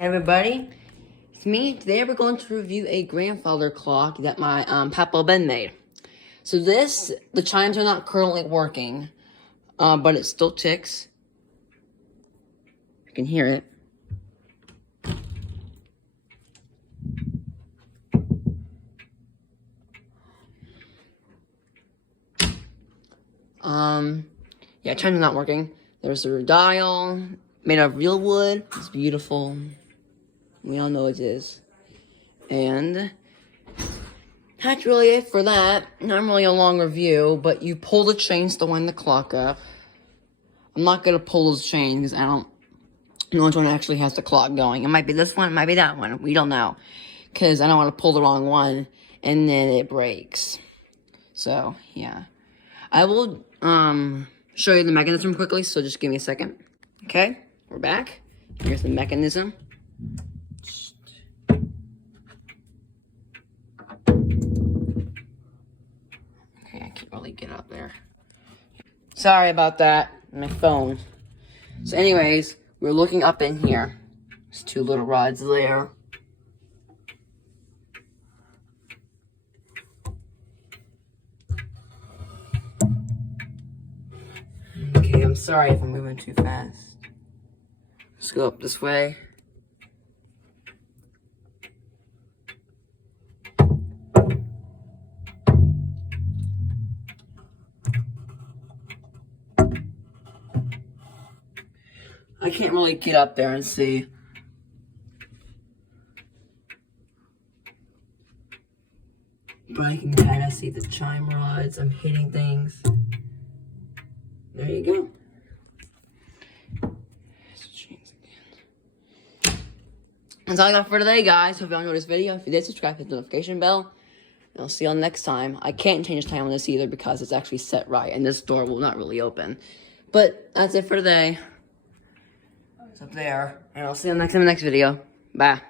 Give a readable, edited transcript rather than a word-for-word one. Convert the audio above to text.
Hey everybody, it's me. Today we're going to review a grandfather clock that my Papa Ben made. So the chimes are not currently working, but it still ticks. You can hear it. Yeah, chimes are not working. There's a dial made of real wood. It's beautiful. We all know it is. And that's really it for that. Not really a long review, but you pull the chains to wind the clock up. I'm not gonna pull those chains because I don't know which one actually has the clock going. It might be this one, it might be that one. We don't know. Because I don't want to pull the wrong one and then it breaks. So, yeah. I will show you the mechanism quickly, so just give me a second. Okay, we're back. Here's the mechanism. Okay, I can't really get up there. Sorry about that, my phone. So anyways, we're looking up in here. There's two little rods there. Okay, I'm sorry if I'm moving too fast. Let's go up this way. I can't really get up there and see. But I can kind of see the chime rods. I'm hitting things. There you go. That's all I got for today, guys. Hope you all enjoyed this video. If you did, subscribe, hit the notification bell. And I'll see you all next time. I can't change the time on this either because it's actually set right. And this door will not really open. But that's it for today. It's up there. And I'll see you next time in the next video. Bye.